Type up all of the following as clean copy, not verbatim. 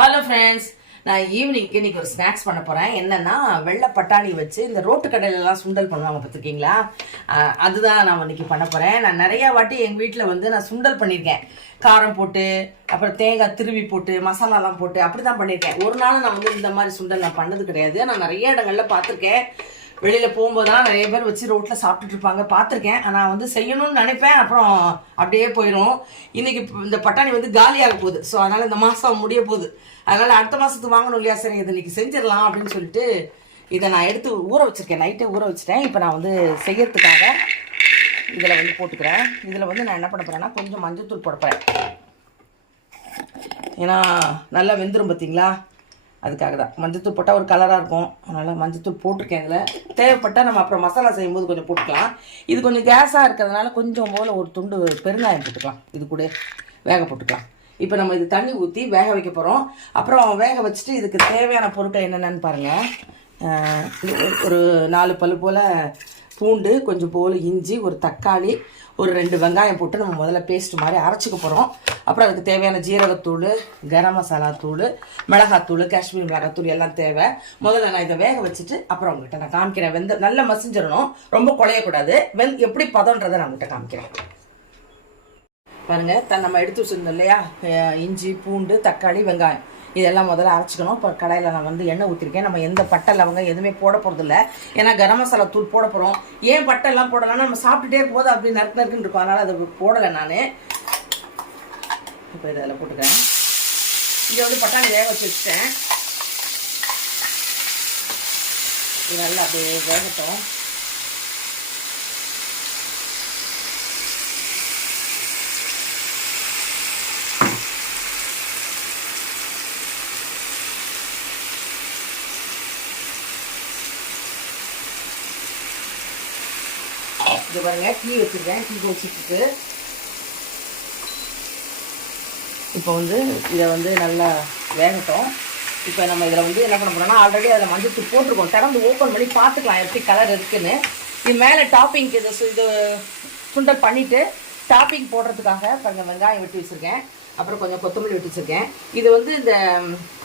Hello friends, நான் ஈவினிங்க்கு இன்னைக்கு ஒரு ஸ்நாக்ஸ் பண்ண போகிறேன். என்னன்னா வெள்ளை பட்டாணி வச்சு இந்த ரோட்டு கடையிலலாம் சுண்டல் பண்ணுவாங்க பார்த்துருக்கீங்களா? அதுதான் நான் இன்னைக்கு பண்ண போகிறேன். நான் நிறையா வாட்டி எங்கள் வீட்டில் வந்து நான் சுண்டல் பண்ணியிருக்கேன். காரம் போட்டு, அப்புறம் தேங்காய் திருவி போட்டு, மசாலாலாம் போட்டு அப்படி தான் பண்ணியிருக்கேன். ஒரு நாள் நான் வந்து இந்த மாதிரி சுண்டல் நான் பண்ணது கிடையாது. நான் நிறைய இடங்களில் பார்த்துருக்கேன். வெளியில் போகும்போதெல்லாம் நிறைய பேர் வச்சு ரோட்டில் சாப்பிட்டுட்டு இருப்பாங்க, பார்த்துருக்கேன். நான் வந்து செய்யணும்னு நினைப்பேன், அப்புறம் அப்படியே போயிடும். இன்னைக்கு இந்த பட்டாணி வந்து காலியாக போகுது. ஸோ அதனால் இந்த மாதம் முடிய போகுது. அதனால் அடுத்த மாதத்துக்கு வாங்கணும் இல்லையா? சரி, இதை இன்னைக்கு செஞ்சிடலாம் அப்படின்னு சொல்லிட்டு இதை நான் எடுத்து ஊற வச்சுருக்கேன். நைட்டே ஊற வச்சுட்டேன். இப்போ நான் வந்து செய்யறதுக்காக இதில் வந்து போட்டுக்கிறேன். இதில் வந்து நான் என்ன பண்ண போகிறேன்னா கொஞ்சம் மஞ்சள்தூள் போட போகிறேன். ஏன்னா நல்லா வெந்துடும் பார்த்தீங்களா? அதுக்காக தான் மஞ்சத்தூள் போட்டால் ஒரு கலராக இருக்கும். அதனால் மஞ்சத்தூள் போட்டிருக்கேன். இதில் தேவைப்பட்டால் நம்ம அப்புறம் மசாலா செய்யும்போது கொஞ்சம் போட்டுக்கலாம். இது கொஞ்சம் கேஸாக இருக்கிறதுனால கொஞ்சம் போல் ஒரு துண்டு பெருங்காயம் போட்டுக்கலாம். இது கூட வேக போட்டுக்கலாம். இப்போ நம்ம இது தண்ணி ஊற்றி வேக வைக்க போகிறோம். அப்புறம் வேக வச்சுட்டு இதுக்கு தேவையான பொருட்கள் என்னென்னு பாருங்கள். ஒரு 4 பல்லு போல் பூண்டு, கொஞ்சம் போல் இஞ்சி, ஒரு தக்காளி, ஒரு 2 வெங்காயம் போட்டு நம்ம முதல்ல பேஸ்ட் மாதிரி அரைச்சிக்க போகிறோம். அப்புறம் அதுக்கு தேவையான ஜீரகத்தூள், கரம் மசாலா தூள், மிளகாத்தூள், காஷ்மீர் மிளகாத்தூள் எல்லாம் தேவை. முதல்ல நான் இதை வேக வச்சுட்டு அப்புறம் உங்கள்கிட்ட நான் காமிக்கிறேன். நல்லா மசிஞ்சிடணும், ரொம்ப குழையக்கூடாது. எப்படி பதன்றதை நான் உங்கள்கிட்ட காமிக்கிறேன். பாருங்கள், நம்ம எடுத்து வச்சுருந்தோம் இல்லையா, இஞ்சி, பூண்டு, தக்காளி, வெங்காயம் இதெல்லாம் முதல்ல அரைச்சிக்கணும். இப்போ கடாயில் நான் வந்து எண்ணெய் ஊற்றிருக்கேன். நம்ம எந்த பட்டை லவங்க எதுவுமே போட போகிறதில்ல. ஏன்னா கரம் மசாலா தூள் போட போகிறோம். ஏன் பட்டை எல்லாம் போடலாம்னா நம்ம சாப்பிட்டுட்டே இருக்கும்போது அப்படி நறுக்குன்னு இருக்கும். அதனால் அதை போடலை நான். இப்போ இதில் போட்டுக்கிறேன். இங்கே வந்து பட்டாணி வேக வச்சுட்டேன். இது நல்லா அப்படியே வேகட்டும். இது பாருங்க, டீ வச்சுருக்கேன். டீ வச்சுட்டு இப்போ வந்து இதை வந்து நல்லா வேகட்டும். இப்போ நம்ம இதில் வந்து என்ன பண்ண போகிறோம்னா, ஆல்ரெடி அதில் மஞ்சள் போட்டிருக்கோம். திறந்து ஓப்பன் பண்ணி பார்த்துக்கலாம் எப்படி கலர் இருக்குன்னு. இது மேலே டாப்பிங்க்கு இது சுண்டல் பண்ணிவிட்டு டாப்பிங் போடுறதுக்காக பாருங்கள் வெங்காயம் வெட்டி வச்சுருக்கேன். அப்புறம் கொஞ்சம் கொத்தமல்லி வெட்டி வச்சுருக்கேன். இது வந்து இந்த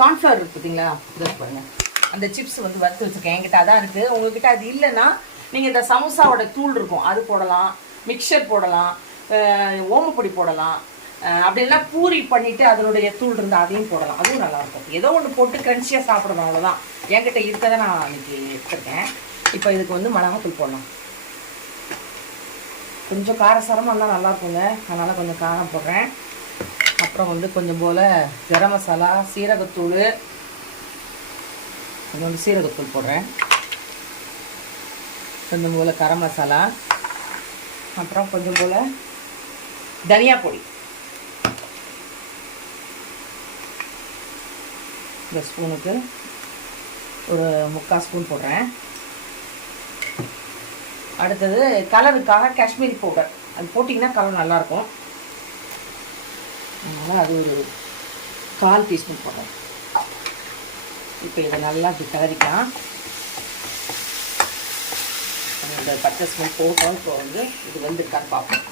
கார்ன்ஃப்ளவர் இருக்குது பார்த்தீங்களா, இதை பாருங்கள். அந்த சிப்ஸ் வந்து வறுத்து வச்சுருக்கேன். என்கிட்ட அதான் இருக்குது. உங்கள்கிட்ட அது இல்லைன்னா நீங்கள் இந்த சமோசாவோட தூள் இருக்கும் அது போடலாம், மிக்சர் போடலாம், ஓமப்பொடி போடலாம். அப்படின்னா பூரி பண்ணிவிட்டு அதனுடைய தூள் இருந்தால் அதையும் போடலாம், அதுவும் நல்லாயிருக்கும். ஏதோ ஒன்று போட்டு க்ரன்ச்சியாக சாப்பிடணும், அவ்வளோதான். என்கிட்ட இருக்கதை நான் இன்றைக்கி எடுத்துருக்கேன். இப்போ இதுக்கு வந்து மிளகாத்தூள் போடலாம். கொஞ்சம் காரசாரமாக இருந்தால் நல்லாயிருக்குங்க, அதனால் கொஞ்சம் காரம் போடுறேன். அப்புறம் வந்து கொஞ்சம் போல் கரம் மசாலா, சீரகத்தூள், கொஞ்சம் வந்து சீரகத்தூள் போடுறேன். கொஞ்சம் போல் கரம் மசாலா, அப்புறம் கொஞ்சம் போல் தனியா பொடி. இந்த ஸ்பூனுக்கு ஒரு 3/4 ஸ்பூன் போடுறேன். அடுத்தது கலருக்காக காஷ்மீரி பவுடர், அது போட்டிங்கன்னா கலர் நல்லாயிருக்கும். அதனால் அது ஒரு 1/4 டீஸ்பூன் போடுறேன். இப்போ இதை நல்லா இப்படி கலரிக்கலாம். இந்த பச்சை ஸ்மெல் போட்டோம். இப்போ வந்து இது வெந்துருக்கான்னு பார்ப்போம்.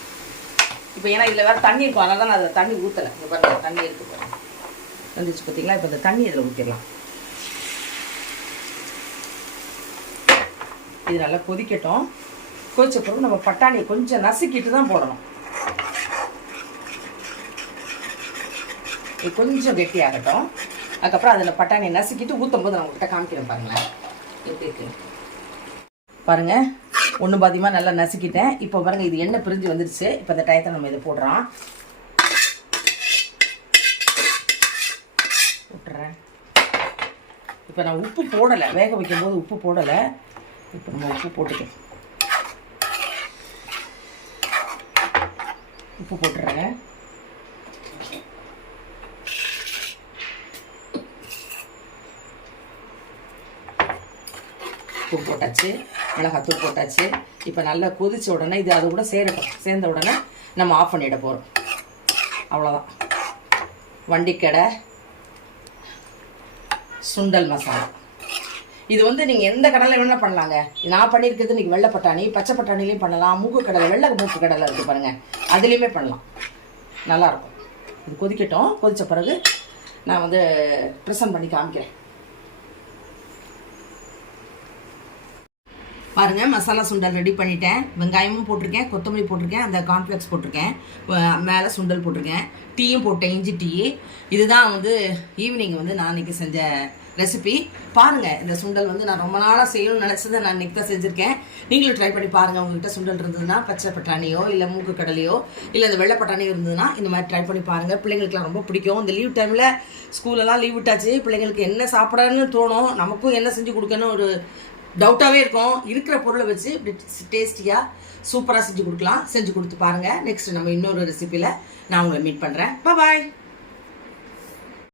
இப்போ ஏன்னா இதில் வேறு தண்ணி இருக்கும், அதனால தான் நான் அதில் தண்ணி ஊற்றலை. இங்கே பாருங்கள், தண்ணி இருக்குது பாருங்கள், வந்துச்சு பார்த்தீங்களா? இப்போ இந்த தண்ணி இதில் ஊற்றிடலாம். இது நல்லா கொதிக்கட்டும். கொதிச்ச பிறகு நம்ம பட்டாணியை கொஞ்சம் நசுக்கிட்டு தான் போடணும். இது கொஞ்சம் கெட்டியாகட்டும். அதுக்கப்புறம் அதில் பட்டாணியை நசுக்கிட்டு ஊற்றும் போது நான் உங்கள்கிட்ட காமிக்கிறேன். பாருங்களேன் எப்படி இருக்கு பாருங்கள். ஒன்று பாதியமாக நல்லா நசுக்கிட்டேன். இப்போ பாருங்கள், இது எண்ணெய் பிரிஞ்சு வந்துடுச்சு. இப்போ இந்த டயத்தை நம்ம இதை போட்டுறேன். இப்போ நான் உப்பு போடலை, வேக வைக்கும்போது உப்பு போடலை. இப்போ நம்ம உப்பு போட்டுக்கேன். உப்பு போட்டுறேன். உப்பு போட்டாச்சு, மிளகாத்தூள் போட்டாச்சு. இப்போ நல்லா கொதிச்ச உடனே இது அது கூட சேர்ந்த உடனே நம்ம ஆஃப் பண்ணிட போகிறோம். அவ்வளோதான். வண்டிக்கடை சுண்டல் மசாலா. இது வந்து நீங்கள் எந்த கடலை வேணால் பண்ணலாங்க. நான் பண்ணியிருக்கிறது இன்றைக்கி வெள்ளை பட்டாணி, பச்சை பட்டாணிலையும் பண்ணலாம், மூக்கு கடலை, வெள்ளை மூக்கு கடலை இருக்குது பாருங்கள், அதுலேயுமே பண்ணலாம், நல்லாயிருக்கும். இது கொதிக்கட்டும். கொதித்த பிறகு நான் வந்து ப்ரெசென்ட் பண்ணி காமிக்கிறேன். பாருங்கள், மசாலா சுண்டல் ரெடி பண்ணிட்டேன். வெங்காயமும் போட்டிருக்கேன், கொத்தமல்லி போட்டிருக்கேன், அந்த கார்ன்ஃப்ளெக்ஸ் போட்டிருக்கேன், மேலே சுண்டல் போட்டிருக்கேன், டீயும் போட்டேன், இஞ்சி டீ. இதுதான் வந்து ஈவினிங் வந்து நான் இன்றைக்கி செஞ்ச ரெசிபி. பாருங்கள், இந்த சுண்டல் வந்து நான் ரொம்ப நாளாக செய்யணும்னு நினச்சதை நான் இன்றைக்கி தான் செஞ்சுருக்கேன். நீங்களும் ட்ரை பண்ணி பாருங்கள். உங்கள்கிட்ட சுண்டல் இருந்ததுன்னா பச்சை பட்டாணியோ இல்லை மூக்கு கடலையோ இல்லை இந்த வெள்ளை பட்டாணியோ இருந்ததுன்னா இந்த மாதிரி ட்ரை பண்ணி பாருங்கள். பிள்ளைங்களுக்குலாம் ரொம்ப பிடிக்கும். இந்த லீவ் டைமில் ஸ்கூலெல்லாம் லீவ் விட்டாச்சு, பிள்ளைங்களுக்கு என்ன சாப்பிடணும்னு தோணும், நமக்கும் என்ன செஞ்சு கொடுக்கணும் ஒரு டவுட்டாகவே இருக்கும். இருக்கிற பொருளை வச்சு இப்படி டேஸ்டியாக சூப்பராக செஞ்சு கொடுக்கலாம். செஞ்சு கொடுத்து பாருங்கள். நெக்ஸ்ட் நம்ம இன்னொரு ரெசிபியில் நான் உங்களை மீட் பண்ணுறேன். பாய்.